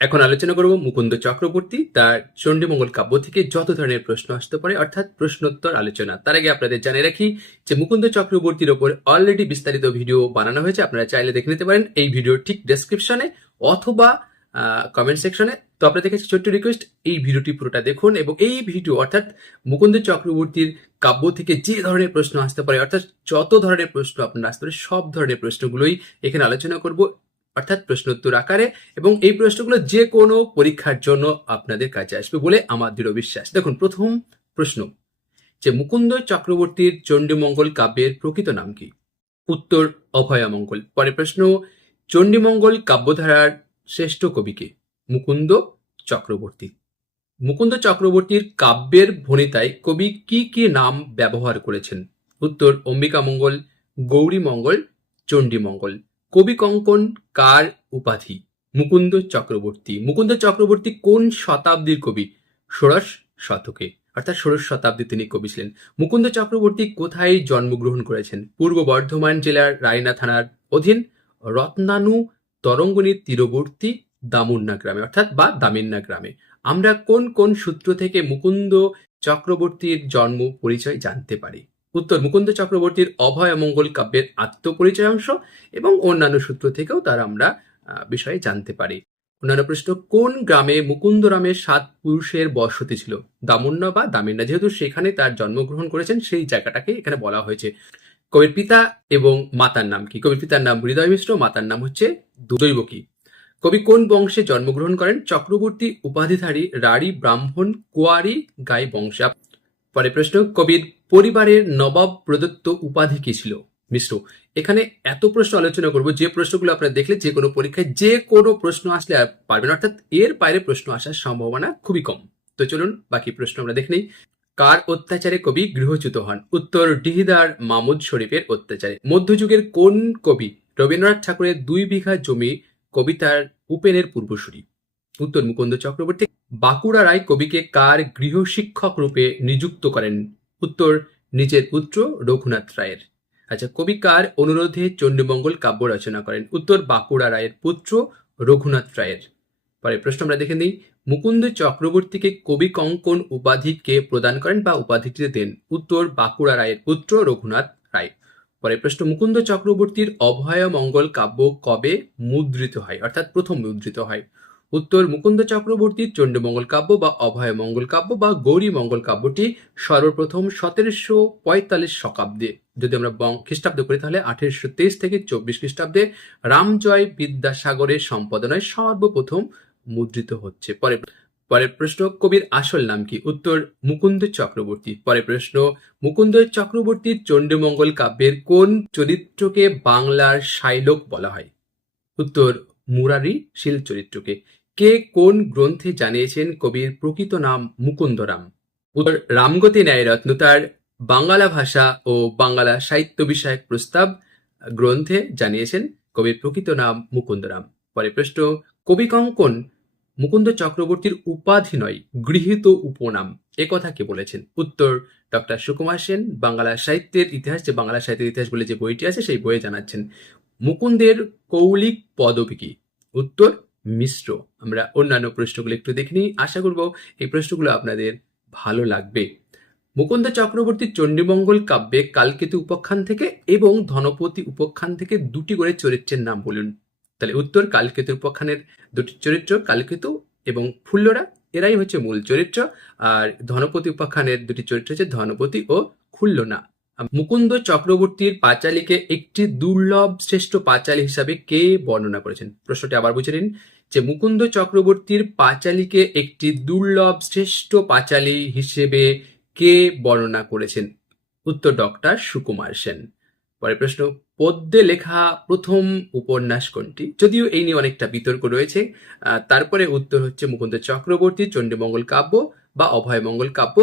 এখন আলোচনা করব মুকুন্দ চক্রবর্তী, তার চণ্ডীমঙ্গল কাব্য থেকে যত ধরনের প্রশ্ন আসতে পারে, অর্থাৎ প্রশ্নোত্তর আলোচনা। তার আগে আপনাদের জানিয়ে রাখি যে মুকুন্দ চক্রবর্তীর ওপর অলরেডি বিস্তারিত ভিডিও বানানো হয়েছে, আপনারা চাইলে দেখে নিতে পারেন। এই ভিডিওর ঠিক ডেসক্রিপশনে অথবা কমেন্ট সেকশনে তো আপনাদের কাছে ছোট্ট রিকোয়েস্ট এই ভিডিওটি পুরোটা দেখুন এবং এই ভিডিও, অর্থাৎ মুকুন্দ চক্রবর্তীর কাব্য থেকে যে ধরনের প্রশ্ন আসতে পারে, অর্থাৎ যত ধরনের প্রশ্ন আপনার আসতে পারে, সব ধরনের প্রশ্নগুলোই এখানে আলোচনা করব। অর্থাৎ প্রশ্নোত্তর আকারে এবং এই প্রশ্নগুলো যে কোনো পরীক্ষার জন্য আপনাদের কাছে আসবে বলে আমার দৃঢ় বিশ্বাস। দেখুন, প্রথম প্রশ্ন, যে মুকুন্দ চক্রবর্তীর চণ্ডীমঙ্গল কাব্যের প্রকৃত নাম কি? উত্তর অভয়ামঙ্গল পরের প্রশ্ন, চণ্ডীমঙ্গল কাব্যধারার শ্রেষ্ঠ কবিকে মুকুন্দ চক্রবর্তী। মুকুন্দ চক্রবর্তীর কাব্যের ভণিতায় কবি কি কি নাম ব্যবহার করেছেন? উত্তর অম্বিকামঙ্গল গৌরীমঙ্গল চণ্ডীমঙ্গল কবি কঙ্কন কার উপাধি? মুকুন্দ চক্রবর্তী। মুকুন্দ চক্রবর্তী কোন শতাব্দীর কবি? ষোড়শ শতকে। অর্থাৎ ষোড়শ শতাব্দী তিনি কবি ছিলেন। মুকুন্দ চক্রবর্তী কোথায় জন্মগ্রহণ করেছেন? পূর্ব বর্ধমান জেলার রায়না থানার অধীন রত্নানু তরঙ্গিনীর তীরবর্তী দামুন্না গ্রামে, অর্থাৎ বা দামিন্না গ্রামে। আমরা কোন কোন সূত্র থেকে মুকুন্দ চক্রবর্তীর জন্ম পরিচয় জানতে পারি? উত্তর মুকুন্দ চক্রবর্তীর অভয় অভয়মঙ্গল কাব্যের আত্মপরিচয় অংশ এবং অন্যান্য সূত্র থেকেও তার আমরা বিষয়ে জানতে পারি। অন্যান্য প্রশ্ন, কোন গ্রামে মুকুন্দরামের সাত পুরুষের বসতি ছিল? দামুন্না বা দামিন্না? যেহেতু সেখানে তার জন্মগ্রহণ করেছেন, সেই জায়গাটাকে এখানে বলা হয়েছে। কবির পিতা এবং মাতার নাম কি? কবির পিতার নাম হৃদয় মিশ্র, মাতার নাম হচ্ছে দৈবকী কবি কোন বংশে জন্মগ্রহণ করেন? চক্রবর্তী উপাধিধারী রাঢ়ী ব্রাহ্মণ কুয়ারি গাই বংশে। পরে প্রশ্ন, কবির পরিবারের নবাব প্রদত্ত উপাধি কি ছিল? মিশ্র, এখানে এত প্রশ্ন আলোচনা করব, যে প্রশ্নগুলো আপনারা দেখলে যে কোনো পরীক্ষায় যে কোনো প্রশ্ন আসলে পারবেন, অর্থাৎ এর বাইরে প্রশ্ন আসার সম্ভাবনা খুবই কম। তো চলুন, বাকি প্রশ্ন আমরা দেখে নিই। কার অত্যাচারে কবি গৃহচ্যুত হন? উত্তর, ডিহিদার মামুদ শরীফের অত্যাচারে। মধ্যযুগের কোন কবি রবীন্দ্রনাথ ঠাকুরের দুই বিঘা জমি কবিতার উপেনের পূর্বসূরি? উত্তর মুকুন্দ চক্রবর্তী বাঁকুড়া রায় কবিকে কার গৃহশিক্ষক রূপে নিযুক্ত করেন? উত্তর নিজের পুত্র রঘুনাথ রায়ের। আচ্ছা কবি কার অনুরোধে চণ্ডীমঙ্গল কাব্য রচনা করেন? উত্তর, বাঁকুড়া রায়ের পুত্র রঘুনাথ রায়ের। পরে প্রশ্ন আমরা দেখে নিই। মুকুন্দ চক্রবর্তীকে কবি কঙ্কন উপাধি কে প্রদান করেন বা উপাধিটি দেন? উত্তর, বাঁকুড়া রায়ের পুত্র রঘুনাথ রায়। পরে প্রশ্ন, মুকুন্দ চক্রবর্তীর অভয় মঙ্গল কাব্য কবে মুদ্রিত হয়? অর্থাৎ প্রথম মুদ্রিত হয়। উত্তর মুকুন্দ চক্রবর্তীর চণ্ডীমঙ্গল কাব্য বা অভয় মঙ্গল কাব্য বা গৌরী মঙ্গল কাব্যটি সর্বপ্রথম সতেরোশো পঁয়তাল্লিশ শতাব্দে যদি আমরা বং- খ্রিস্টাব্দে করি তাহলে আঠেরোশো তেইশ থেকে চব্বিশ খ্রিস্টাব্দে রামজয় বিদ্যাসাগরের সম্পাদনায় সর্বপ্রথম মুদ্রিত হচ্ছে। পরে পরের প্রশ্ন, কবির আসল নাম কি? উত্তর, মুকুন্দ চক্রবর্তী। পরের প্রশ্ন, মুকুন্দ চক্রবর্তীর চণ্ডীমঙ্গল কাব্যের কোন চরিত্রকে বাংলার শাইলোক বলা হয়? উত্তর, মুরারি শিল চরিত্রকে। কে কোন গ্রন্থে জানিয়েছেন কবির প্রকৃত নাম মুকুন্দরাম? উত্তর, রামগতি ন্যায়রত্ন তার বাংলা ভাষা ও বাংলা সাহিত্য বিষয়ক প্রস্তাব গ্রন্থে জানিয়েছেন কবির প্রকৃত নাম মুকুন্দরাম। পরে প্রশ্ন, কবি কঙ্কন মুকুন্দ চক্রবর্তীর উপাধি নয়, গৃহীত উপনাম। এ কথা কে বলেছেন? উত্তর, ডক্টর সুকুমার সেন, বাংলা সাহিত্যের ইতিহাস, যে বাংলা সাহিত্যের ইতিহাস বলে যে বইটি আছে, সেই বইয়ে জানাচ্ছেন। মুকুন্দের কৌলিক পদবী কি? উত্তর মিশ্র। আমরা অন্যান্য প্রশ্নগুলো একটু দেখে নিই। আশা করব এই প্রশ্নগুলো আপনাদের ভালো লাগবে। মুকুন্দ চক্রবর্তী চণ্ডীমঙ্গল কাব্যে কালকেতু উপাখ্যান থেকে এবং ধনপতি উপাখ্যান থেকে দুটি করে চরিত্রের নাম বলুন। তাহলে উত্তর কালকেতু উপাখ্যানের দুটি চরিত্র, কালকেতু এবং ফুল্লরা, এরাই হচ্ছে মূল চরিত্র। আর ধনপতি উপাখ্যানের দুটি চরিত্র হচ্ছে ধনপতি ও খুল্লনা মুকুন্দ চক্রবর্তীর পাঁচালীকে একটি দুর্লভ শ্রেষ্ঠ পাঁচালী হিসাবে কে বর্ণনা করেছেন? প্রশ্নটি আবার বুঝে নিন, যে মুকুন্দ চক্রবর্তীর পাঁচালীকে একটি দুর্লভ শ্রেষ্ঠ পাঁচালী হিসেবে কে বর্ণনা করেছেন? উত্তর ডক্টর সুকুমার সেন। পরের প্রশ্ন, পদ্যে লেখা প্রথম উপন্যাস কোনটি? যদিও এই নিয়ে অনেকটা বিতর্ক রয়েছে তারপরে উত্তর হচ্ছে মুকুন্দ চক্রবর্তী চণ্ডীমঙ্গল কাব্য বা অভয়মঙ্গল কাব্য।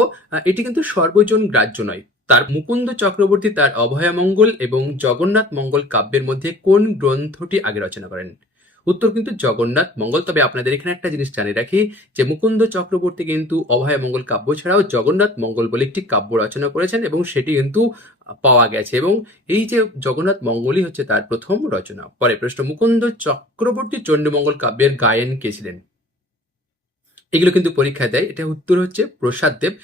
এটি কিন্তু সর্বজন গ্রাহ্য নয়। তার মুকুন্দ চক্রবর্তী তার অভয়মঙ্গল এবং জগন্নাথ মঙ্গল কাব্যের মধ্যে কোন গ্রন্থটি আগে রচনা করেন? উত্তর কিন্তু জগন্নাথ মঙ্গল। তবে আপনাদের এখানে একটা জিনিস জানিয়ে রাখি, যে মুকুন্দ চক্রবর্তী কিন্তু অভয় মঙ্গল কাব্য ছাড়াও জগন্নাথ মঙ্গল বলে একটি কাব্য রচনা করেছেন এবং সেটি কিন্তু পাওয়া গেছে এবং এই যে জগন্নাথ মঙ্গলই হচ্ছে তার প্রথম রচনা। পরে প্রশ্ন, মুকুন্দ চক্রবর্তী চণ্ডীমঙ্গল কাব্যের গায়েন কে ছিলেন? এগুলো কিন্তু পরীক্ষায় দেয়। এটা উত্তর হচ্ছে প্রসাদ দেব।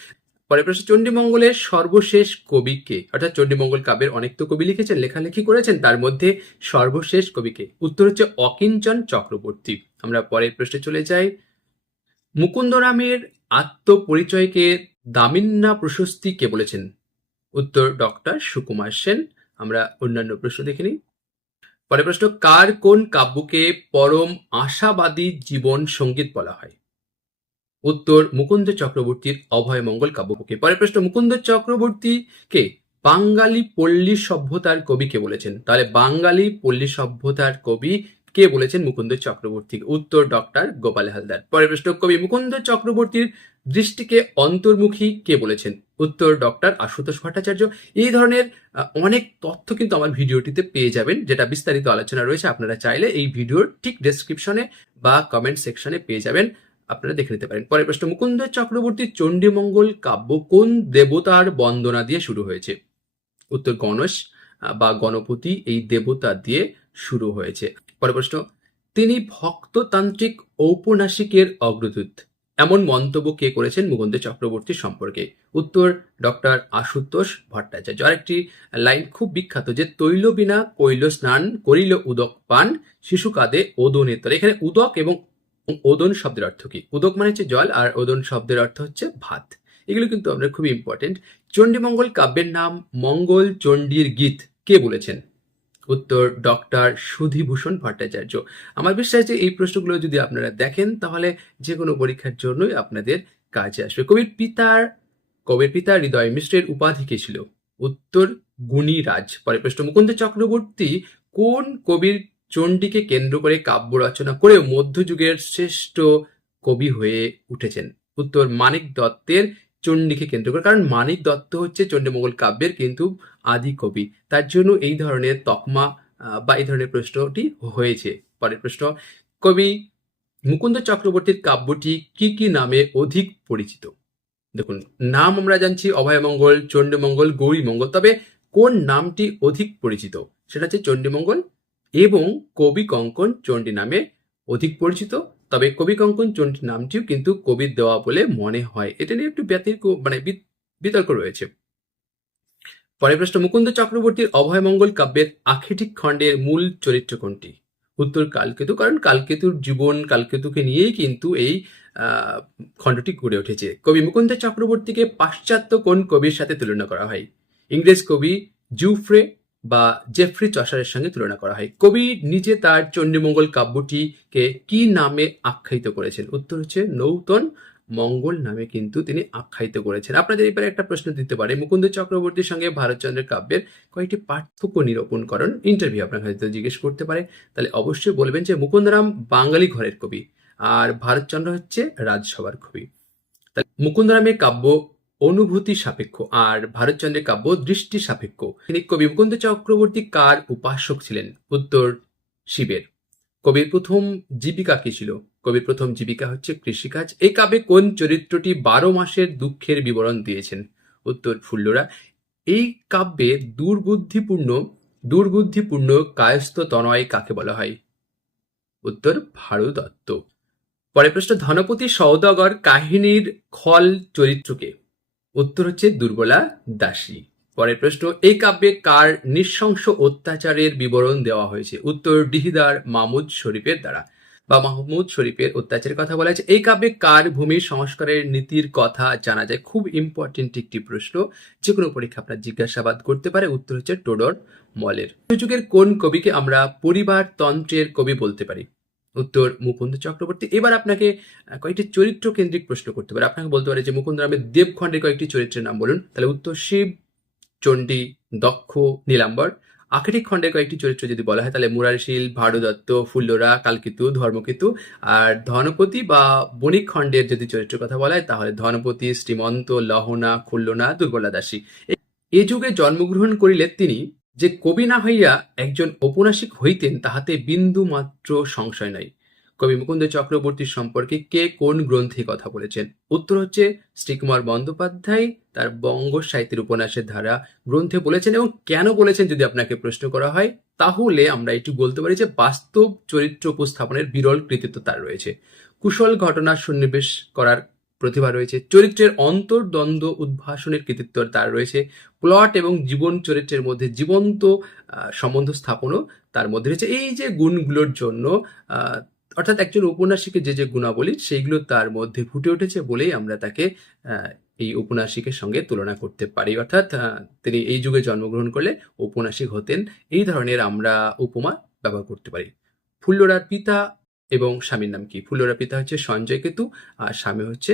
পরের প্রশ্ন, চণ্ডীমঙ্গলের সর্বশেষ কবিকে অর্থাৎ চণ্ডীমঙ্গল কাব্যের অনেক তো কবি লিখেছেন, লেখালেখি করেছেন, তার মধ্যে সর্বশেষ কবিকে উত্তর হচ্ছে অকিঞ্চন চক্রবর্তী। আমরা পরের প্রশ্নে চলে যাই। মুকুন্দরামের আত্মপরিচয়কে দামিন্না প্রশস্তি কে বলেছেন? উত্তর ডক্টর সুকুমার সেন। আমরা অন্যান্য প্রশ্ন দেখে নিই। পরের প্রশ্ন, কার কোন কাব্যকে পরম আশাবাদী জীবন সংগীত বলা হয়? উত্তর মুকুন্দ চক্রবর্তীর অভয় মঙ্গল কাব্যকে পরের প্রশ্ন, মুকুন্দ চক্রবর্তীকে বাঙালি পল্লী সভ্যতার কবি কে বলেছেন? তাহলে বাঙালি পল্লী সভ্যতার কবি কে বলেছেন মুকুন্দ চক্রবর্তী উত্তর ডক্টর গোপাল হালদার। পরের প্রশ্ন, কবি মুকুন্দ চক্রবর্তীর দৃষ্টিকে অন্তর্মুখী কে বলেছেন? উত্তর ডক্টর আশুতোষ ভট্টাচার্য। এই ধরনের অনেক তথ্য কিন্তু আমার ভিডিওটিতে পেয়ে যাবেন, যেটা বিস্তারিত আলোচনা রয়েছে। আপনারা চাইলে এই ভিডিওর ঠিক ডেসক্রিপশনে বা কমেন্ট সেকশনে পেয়ে যাবেন। আপনারা দেখে নিতে পারেন। পরের প্রশ্ন মুকুন্দ চক্রবর্তীর চণ্ডীমঙ্গল কাব্য কোন দেবতার বন্দনা দিয়ে শুরু হয়েছে? উত্তর, গণেশ বা গণপতি এই দেবতা দিয়ে শুরু হয়েছে। পরের প্রশ্ন, তিনি ভক্ততান্ত্রিক ঔপন্যাসিকের অগ্রদূত। এমন মন্তব্য কে করেছেন মুকুন্দ চক্রবর্তী সম্পর্কে? উত্তর, ডক্টর আশুতোষ ভট্টাচার্য। আরেকটি লাইন খুব বিখ্যাত যে, তৈল বিনা কৈল স্নান করিল উদক পান, শিশু কাঁদে ওদনের তরে এখানে উদক এবং ওদন শব্দের অর্থ কি? উদক মানে হচ্ছে জল, আর ওদন শব্দের অর্থ হচ্ছে ভাত। এগুলো কিন্তু আমরা খুবই ইম্পর্টেন্ট চণ্ডীমঙ্গল কাব্যের নাম মঙ্গল চণ্ডীর গীত কে বলেছেন? উত্তর ডক্টর সুধীভূষণ ভট্টাচার্য। আমার বিশ্বাস যে এই প্রশ্নগুলো যদি আপনারা দেখেন, তাহলে যে কোনো পরীক্ষার জন্যই আপনাদের কাজে আসবে। কবির পিতার, কবির পিতা হৃদয় মিশ্রের উপাধি কে ছিল? উত্তর গুণীরাজ। পরে প্রশ্ন, মুকুন্দ চক্রবর্তী কোন কবির চণ্ডীকে কেন্দ্র করে কাব্য রচনা করে মধ্যযুগের শ্রেষ্ঠ কবি হয়ে উঠেছেন। উত্তর মানিক দত্তের চণ্ডীকে কেন্দ্র করে, কারণ মানিক দত্ত হচ্ছে চণ্ডীমঙ্গল কাব্যের কিন্তু আদি কবি। তার জন্য এই ধরনের তকমা বা এই ধরনের প্রশ্নটি হয়েছে। পরের প্রশ্ন, কবি মুকুন্দ চক্রবর্তীর কাব্যটি কি কি নামে অধিক পরিচিত? দেখুন, নাম আমরা জানছি অভয়মঙ্গল, চণ্ডীমঙ্গল, গৌরীমঙ্গল, তবে কোন নামটি অধিক পরিচিত? সেটা হচ্ছে চণ্ডীমঙ্গল এবং কবি কঙ্কন চণ্ডী নামে অধিক পরিচিত। তবে কবি কঙ্কন চণ্ডী নামটিও কিন্তু কবির দেওয়া বলে মনে হয়। এটা নিয়ে একটু ব্যতিক মানে বিত- বিতর্ক রয়েছে। পরের প্রশ্ন, মুকুন্দ চক্রবর্তীর অভয়মঙ্গল কাব্যের আখিটিক খণ্ডের মূল চরিত্র কোনটি? উত্তর, কালকেতু, কারণ কালকেতুর জীবন, কালকেতুকে নিয়েই কিন্তু এই খণ্ডটি গড়ে উঠেছে। কবি মুকুন্দ চক্রবর্তীকে পাশ্চাত্য কোন কবির সাথে তুলনা করা হয়? ইংরেজ কবি জুফ্রে বা জেফ্রি চসারের সঙ্গে তুলনা করা হয়। কবি নিজে তার চণ্ডীমঙ্গল কাব্যটিকে কি নামে আখ্যায়িত করেছেন? উত্তর হচ্ছে নৌতন মঙ্গল নামে কিন্তু তিনি আখ্যায়িত করেছেন। আপনাদের এবারে একটা প্রশ্ন দিতে পারে। মুকুন্দ চক্রবর্তীর সঙ্গে ভারতচন্দ্রের কাব্যের কয়েকটি পার্থক্য নিরূপণ করেন ইন্টারভিউ আপনাকে হয়তো জিজ্ঞেস করতে পারে, তাহলে অবশ্যই বলবেন যে মুকুন্দরাম বাঙালি ঘরের কবি আর ভারতচন্দ্র হচ্ছে রাজসভার কবি। তাহলে মুকুন্দরামের কাব্য অনুভূতি সাপেক্ষ আর ভারতচন্দ্রের কাব্য দৃষ্টি সাপেক্ষ। তিনি কবি মুকুন্দ চক্রবর্তী কার উপাসক ছিলেন? উত্তর, শিবের। কবির প্রথম জীবিকা কি ছিল? কবির প্রথম জীবিকা হচ্ছে কৃষিকাজ। এই কাব্যে কোন চরিত্রটি বারো মাসের দুঃখের বিবরণ দিয়েছেন? উত্তর, ফুল্লরা। এই কাব্যে দুর্বুদ্ধিপূর্ণ দুর্বুদ্ধিপূর্ণ কায়স্থ তনয় কাকে বলা হয়? উত্তর ভারু দত্ত পরে প্রশ্ন, ধনপতি সৌদাগর কাহিনীর খল চরিত্রকে উত্তর হচ্ছে দুর্বলা দাসী। পরের প্রশ্ন, এই কাব্যে কার নৃশংস অত্যাচারের বিবরণ দেওয়া হয়েছে? উত্তর, ডিহিদার মাহমুদ শরীফের দ্বারা। বা মাহমুদ শরীফের অত্যাচারের কথা বলা হয়েছে। এই কাব্যে কার ভূমির সংস্কারের নীতির কথা জানা যায়? খুব ইম্পর্টেন্ট একটি প্রশ্ন যে কোনো পরীক্ষা আপনার জিজ্ঞাসাবাদ করতে পারে। উত্তর হচ্ছে টোডর মলের। যুগের কোন কবিকে আমরা পরিবারতন্ত্রের কবি বলতে পারি? উত্তর মুকুন্দ চক্রবর্তী। এবার আপনাকে কয়েকটি চরিত্র কেন্দ্রিক প্রশ্ন করতে পারে আপনাকে বলতে পারে যে মুকুন্দ রামের দেবখণ্ডের কয়েকটি চরিত্রের নাম বলুন। তাহলে উত্তর শিব, চণ্ডী, দক্ষ, নীলাম্বর। আখেটিক খণ্ডের কয়েকটি চরিত্র যদি বলা হয়, তাহলে মুরারশীল ভারদত্ত ফুল্লরা, কালকেতু, ধর্মকেতু। আর ধনপতি বা বণিক খণ্ডের যদি চরিত্রের কথা বলা হয়, তাহলে ধনপতি, শ্রীমন্ত, লহনা, খুল্লনা, দুর্বলা দাসী। এ যুগে জন্মগ্রহণ করিলে তিনি যে কবি না হইয়া একজন ঔপন্যাসিক হইতেন, তাহাতে বিন্দু মাত্র সংশয় নাই। কবি মুকুন্দ চক্রবর্তী সম্পর্কে কে কোন গ্রন্থে কথা বলেছেন? উত্তর হচ্ছে শ্রীকুমার বন্দ্যোপাধ্যায় তার বঙ্গ সাহিত্যের উপন্যাসের ধারা গ্রন্থে বলেছেন এবং কেন বলেছেন যদি আপনাকে প্রশ্ন করা হয়, তাহলে আমরা একটু বলতে পারি যে বাস্তব চরিত্র উপস্থাপনের বিরল কৃতিত্ব তার রয়েছে। কুশল ঘটনা সন্নিবেশ করার প্রতিভা রয়েছে। চরিত্রের অন্তর্দ্বন্দ্ব উদ্ভাসনের কৃতিত্ব তার রয়েছে। প্লট এবং জীবন চরিত্রের মধ্যে জীবন্ত সম্বন্ধ স্থাপনও তার মধ্যে রয়েছে। এই যে গুণগুলোর জন্য অর্থাৎ একজন উপন্যাসিকের যে যে গুণাবলী, সেইগুলো তার মধ্যে ফুটে উঠেছে বলেই আমরা তাকে এই উপন্যাসিকের সঙ্গে তুলনা করতে পারি। অর্থাৎ তিনি এই যুগে জন্মগ্রহণ করলে ঔপন্যাসিক হতেন। এই ধরনের আমরা উপমা ব্যবহার করতে পারি। ফুল্লরার পিতা এবং স্বামীর নাম কি? ফুল্লরার পিতা হচ্ছে সঞ্জয় কেতু, আর স্বামী হচ্ছে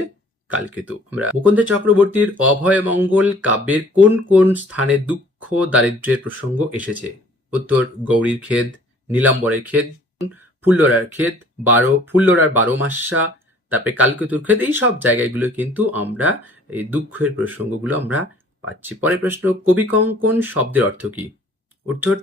কালকেতু আমরা মুকুন্দ চক্রবর্তীর অভয় মঙ্গল কাব্যের কোন কোন স্থানে দুঃখ দারিদ্র্যের প্রসঙ্গ এসেছে? উত্তর, গৌরীর খেদ নীলাম্বরের খেদ ফুল্লরার ক্ষেত, বারো, ফুল্লরার বারো মাসা, তারপরে কালকেতুর ক্ষেত, এই সব জায়গাগুলো কিন্তু আমরা এই দুঃখের প্রসঙ্গগুলো আমরা পাচ্ছি। পরের প্রশ্ন, কবি কঙ্কন শব্দের অর্থ কি? উত্তর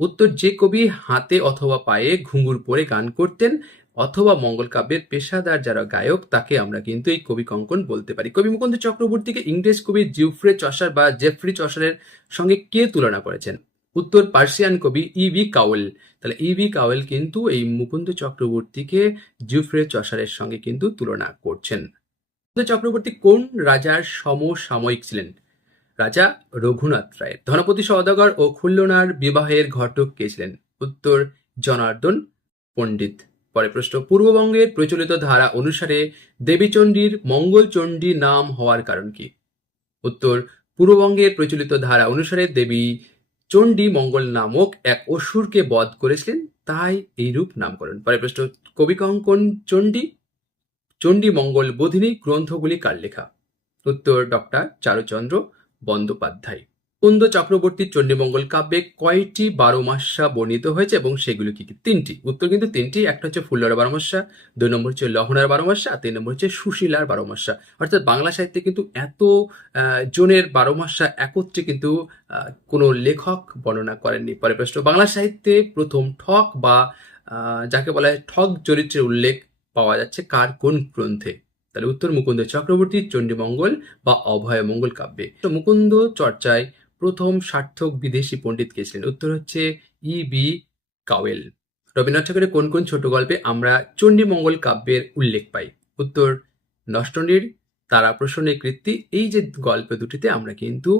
উত্তর যে কবি হাতে অথবা পায়ে ঘুঙুর পরে গান করতেন অথবা মঙ্গল কাব্যের পেশাদার যারা গায়ক, তাকে আমরা কিন্তু এই কবি কঙ্কন বলতে পারি। কবি মুকুন্দ চক্রবর্তীকে ইংরেজ কবি জিউফ্রে চসার বা জেফ্রি চসারের সঙ্গে কে তুলনা করেছেন? উত্তর পার্সিয়ান কবি ইভি কাউল তাহলে ইভি কাওয়েল কিন্তু এই মুকুন্দ চক্রবর্তীকে জিউফ্রে চসারের সঙ্গে কিন্তু তুলনা করছেন। মুকুন্দ চক্রবর্তী কোন রাজার সমসাময়িক ছিলেন? রাজা রঘুনাথ রায় ধনপতি সওদাগর ও খুল্লনার বিবাহের ঘটক কে ছিলেন? উত্তর জনার্দন পণ্ডিত। পরে প্রশ্ন, পূর্ববঙ্গের প্রচলিত ধারা অনুসারে দেবীচণ্ডীর মঙ্গলচণ্ডী নাম হওয়ার কারণ কি? উত্তর, পূর্ববঙ্গের প্রচলিত ধারা অনুসারে দেবী চণ্ডী মঙ্গল নামক এক অসুরকে বধ করেছিলেন, তাই এই এইরূপ নামকরণ। পরে প্রশ্ন, কবি কঙ্কন চণ্ডী? চণ্ডী মঙ্গল বোধিনী, গ্রন্থগুলি কার লেখা? উত্তর, ডক্টর চারুচন্দ্র বন্দ্যোপাধ্যায়। কুন্দ চক্রবর্তীর চণ্ডীমঙ্গল কাব্যে কয়টি বারো মাসা বর্ণিত হয়েছে এবং সেগুলো কি কি? তিনটি। উত্তর কিন্তু তিনটি। একটা হচ্ছে ফুল্লরা বারো মাসা দুই নম্বর হচ্ছে লহনার বারো মাসা আর তিন নম্বর হচ্ছে সুশীলার বারো মাসা অর্থাৎ বাংলা সাহিত্যে কিন্তু এত জনের বারো মাসা একত্রে কিন্তু কোনো লেখক বর্ণনা করেননি। পরে প্রশ্ন, বাংলা সাহিত্যে প্রথম ঠক বা যাকে বলা হয় ঠক চরিত্রের উল্লেখ পাওয়া যাচ্ছে কার কোন গ্রন্থে? তাহলে উত্তর মুকুন্দ চক্রবর্তীর চণ্ডীমঙ্গল বা অভয় মঙ্গল কাব্যে মুকুন্দ চর্চায় প্রথম সার্থক বিদেশি পণ্ডিত কে ছিলেন? উত্তর হচ্ছে ই বি কাওয়েল। রবীন্দ্রনাথ ঠাকুরের কোন কোন ছোট গল্পে আমরা চণ্ডীমঙ্গল কাব্যের উল্লেখ পাই? উত্তর, নষ্টনীর, তারা প্রসন্নের কৃত্তি এই যে গল্প দুটিতে আমরা কিন্তু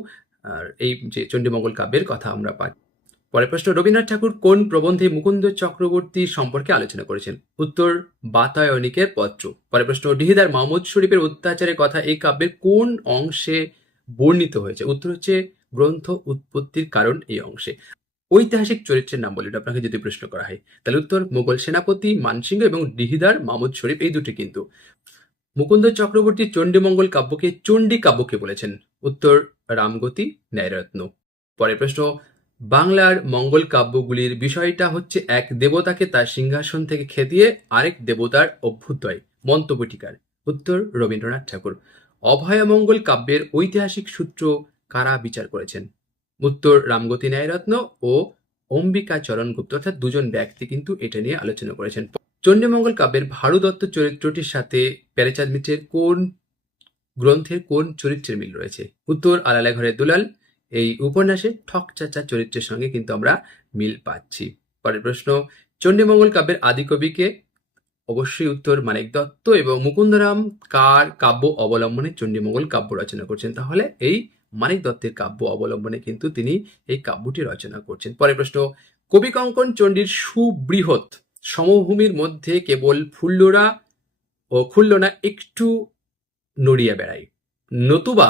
এই যে চণ্ডীমঙ্গল কাব্যের কথা আমরা পাই। পরের প্রশ্ন, রবীন্দ্রনাথ ঠাকুর কোন প্রবন্ধে মুকুন্দ চক্রবর্তী সম্পর্কে আলোচনা করেছেন? উত্তর, বাতায়নিকের পত্র। পরের প্রশ্ন, ডিহিদার মাহমুদ শরীফের অত্যাচারের কথা এই কাব্যের কোন অংশে বর্ণিত হয়েছে? উত্তর হচ্ছে গ্রন্থ উৎপত্তির কারণ এই অংশে। ঐতিহাসিক চরিত্রের নাম বলি আপনাকে যদি প্রশ্ন করা হয়, তাহলে উত্তর মোগল সেনাপতি মানসিংহ এবং ডিহিদার মামুদ শরীফ এই দুটি কিন্তু। মুকুন্দ চক্রবর্তী চণ্ডীমঙ্গল কাব্যকে চণ্ডী কাব্যকে বলেছেন, উত্তর রামগতি ন্যায়রত্ন। পরের প্রশ্ন, বাংলার মঙ্গল কাব্যগুলির বিষয়টা হচ্ছে এক দেবতাকে তার সিংহাসন থেকে খেদিয়ে আরেক দেবতার অভ্যুদয়। মন্তব্যটিকার উত্তর রবীন্দ্রনাথ ঠাকুর। অভয়মঙ্গল কাব্যের ঐতিহাসিক সূত্র কারা বিচার করেছেন? উত্তর রামগতি ন্যায়রত্ন ও অম্বিকা চরণ গুপ্ত অর্থাৎ দুজন ব্যক্তি কিন্তু এটা নিয়ে আলোচনা করেছেন। চণ্ডীমঙ্গল কাব্যের ভারু দত্ত চরিত্রটির সাথে প্যারেচাঁদ মিত্রের কোন গ্রন্থের কোন চরিত্রের মিল রয়েছে? উত্তর আলালে ঘরের দুলাল, এই উপন্যাসে ঠক চাচা চরিত্রের সঙ্গে কিন্তু আমরা মিল পাচ্ছি। পরের প্রশ্ন, চণ্ডীমঙ্গল কাব্যের আদিকবিকে অবশ্যই উত্তর মানিক দত্ত এবং মুকুন্দরাম কার কাব্য অবলম্বনে চণ্ডীমঙ্গল কাব্য রচনা করছেন? তাহলে এই মানিক দত্তের কাব্য অবলম্বনে কিন্তু তিনি এই কাব্যটি রচনা করছেন। পরের প্রশ্ন, কবি কঙ্কন চণ্ডীর সুবৃহৎ সমভূমির মধ্যে কেবল ফুল্লরা ও খুল্লনা একটু নড়িয়া বেড়ায়, নতুবা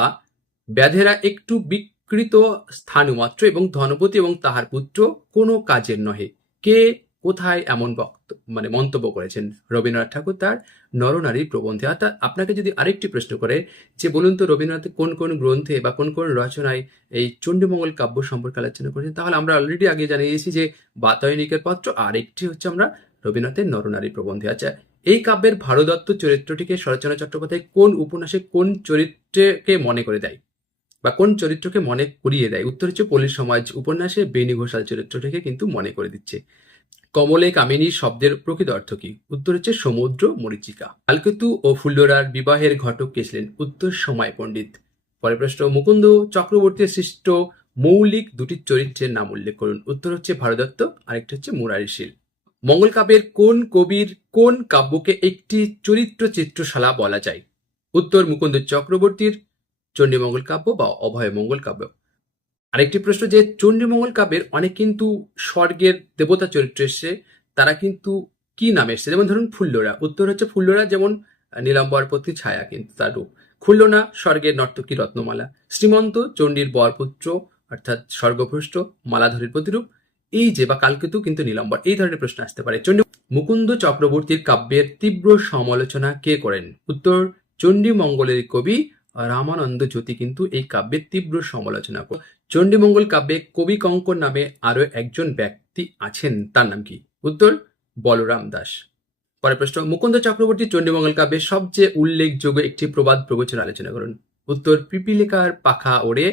ব্যাধেরা একটু বিকৃত স্থানু মাত্র এবং ধনপতি এবং তাহার পুত্র কোনো কাজের নহে। কে কোথায় এমন বক্ত মানে মন্তব্য করেছেন রবীন্দ্রনাথ ঠাকুর তার নরনারী প্রবন্ধে। অর্থাৎ আপনাকে যদি আরেকটি প্রশ্ন করে যে বলুন তো রবীন্দ্রনাথ কোন কোন গ্রন্থে বা কোন কোন রচনায় এই চণ্ডীমঙ্গল কাব্য সম্পর্কে আলোচনা করেছেন, তাহলে আমরা অলরেডি আগে জানিয়েছি যে বাতায়নিকের পত্র, আর একটি হচ্ছে আমরা রবীন্দ্রনাথের নরনারী প্রবন্ধে। আচ্ছা এই কাব্যের ভারদত্ত চরিত্রটিকে শরৎচন্দ্র চট্টোপাধ্যায় কোন উপন্যাসে কোন চরিত্রকে মনে করে দেয়? বা কোন চরিত্রকে মনে করিয়ে দেয়? উত্তর হচ্ছে পল্লী সমাজ উপন্যাসে বেণী ঘোষাল চরিত্রটিকে কিন্তু মনে করে দিচ্ছে। কমলে কামিনী শব্দের প্রকৃত অর্থ কি? উত্তর হচ্ছে সমুদ্র মরিচিকা। কালকেতু ও ফুল্লরার বিবাহের ঘটক কে ছিলেন উত্তর সময় পণ্ডিত। পরের প্রশ্ন, মুকুন্দ চক্রবর্তীর সৃষ্ট মৌলিক দুটি চরিত্রের নাম উল্লেখ করুন। উত্তর হচ্ছে ভারদত্ত, আরেকটি হচ্ছে মুরারিশীল মঙ্গল কাব্যের কোন কবির কোন কাব্যকে একটি চরিত্র চিত্রশালা বলা যায়? উত্তর মুকুন্দ চক্রবর্তীর চণ্ডীমঙ্গল কাব্য বা অভয় মঙ্গল কাব্য। আরেকটি প্রশ্ন যে, চণ্ডীমঙ্গল কাব্যের অনেক কিন্তু স্বর্গের দেবতা চরিত্র এসছে, তারা কিন্তু কি নামে এসছে? যেমন ধরুন ফুল্লরা। উত্তর হচ্ছে ফুল্লরা, যেমন নীলাম্বর পত্নী ছায়া কিন্তু তার রূপ। খুল্লনা, স্বর্গের নর্তকী রত্নমালা। শ্রীমন্ত চণ্ডীর বরপুত্র, অর্থাৎ স্বর্গভ্রষ্ট মালাধরের প্রতিরূপ। এই যে, বা কালকেতু কিন্তু নীলাম্বর। এই ধরনের প্রশ্ন আসতে পারে। চণ্ডী মুকুন্দ চক্রবর্তীর কাব্যের তীব্র সমালোচনা কে করেন? উত্তর, চণ্ডীমঙ্গলের কবি রামানন্দ জ্যোতি কিন্তু এই কাব্যের তীব্র সমালোচনা চণ্ডীমঙ্গল কাব্যে কবি কঙ্কন নামে আরও একজন ব্যক্তি আছেন, তার নাম কি? উত্তর, বলরাম দাস। পরের প্রশ্ন, মুকুন্দ চক্রবর্তী চণ্ডীমঙ্গল কাব্যের সবচেয়ে উল্লেখযোগ্য একটি প্রবাদ প্রবচন আলোচনা করুন। উত্তর, পিপিলিকার পাখা ওড়ে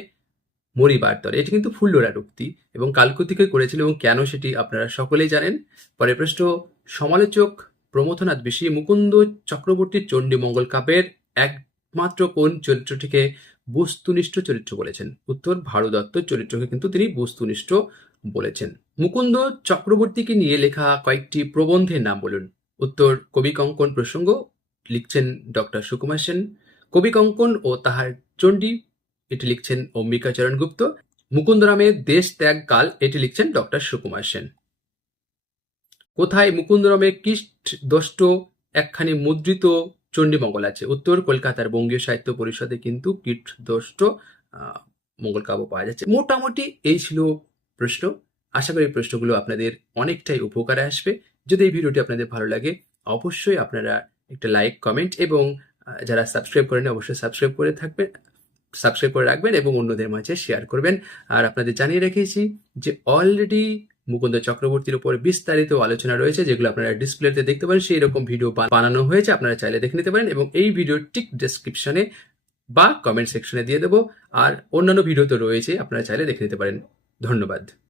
মরিবার তরে। এটি কিন্তু ফুল্লরার উক্তি এবং কালকুতিকে করেছিল এবং কেন সেটি আপনারা সকলেই জানেন। পরের প্রশ্ন, সমালোচক প্রমথনাথ বেশি মুকুন্দ চক্রবর্তীর চণ্ডীমঙ্গল কাব্যের একমাত্র কোন চরিত্রটিকে বস্তুনিষ্ঠ চরিত্র বলেছেন। উত্তর ভারদত্ত চরিত্রকে কিন্তু তিনি বস্তুনিষ্ঠ বলেছেন। মুকুন্দ চক্রবর্তীকে নিয়ে লেখা কয়েকটি প্রবন্ধের নাম বলুন। উত্তর, কবি কঙ্কন প্রসঙ্গ লিখছেন ডক্টর সুকুমার সেন। কবি কঙ্কন ও তাহার চণ্ডী, এটি লিখছেন অম্বিকাচরণ গুপ্ত। মুকুন্দরামের দেশ ত্যাগ কাল, এটি লিখছেন ডক্টর সুকুমার সেন। কোথায় মুকুন্দরামের কৃষ্ট দষ্ট, একখানি মুদ্রিত চণ্ডীমঙ্গল আছে। উত্তর কলকাতার বঙ্গীয় সাহিত্য পরিষদে কিন্তু কীট দষ্ট মঙ্গল কাব্য পাওয়া যাচ্ছে। মোটামুটি এই ছিল প্রশ্ন। আশা করি প্রশ্নগুলো আপনাদের অনেকটাই উপকারে আসবে। যদি এই ভিডিওটি আপনাদের ভালো লাগে, অবশ্যই আপনারা একটা লাইক, কমেন্ট এবং যারা সাবস্ক্রাইব করেন অবশ্যই সাবস্ক্রাইব করে থাকবেন, সাবস্ক্রাইব করে রাখবেন এবং অন্যদের মাঝে শেয়ার করবেন। আর আপনাদের জানিয়ে রেখেছি যে অলরেডি মুকুন্দ চক্রবর্তীর উপর বিস্তারিত আলোচনা রয়েছে, যেগুলো আপনারা ডিসপ্লেতে দেখতে পারেন। সেই রকম ভিডিও বানানো হয়েছে, আপনারা চাইলে দেখে নিতে পারেন এবং এই ভিডিওর ঠিক ডেসক্রিপশনে বা কমেন্ট সেকশনে দিয়ে দেবো। আর অন্যান্য ভিডিও তো রয়েছে, আপনারা চাইলে দেখে নিতে পারেন। ধন্যবাদ।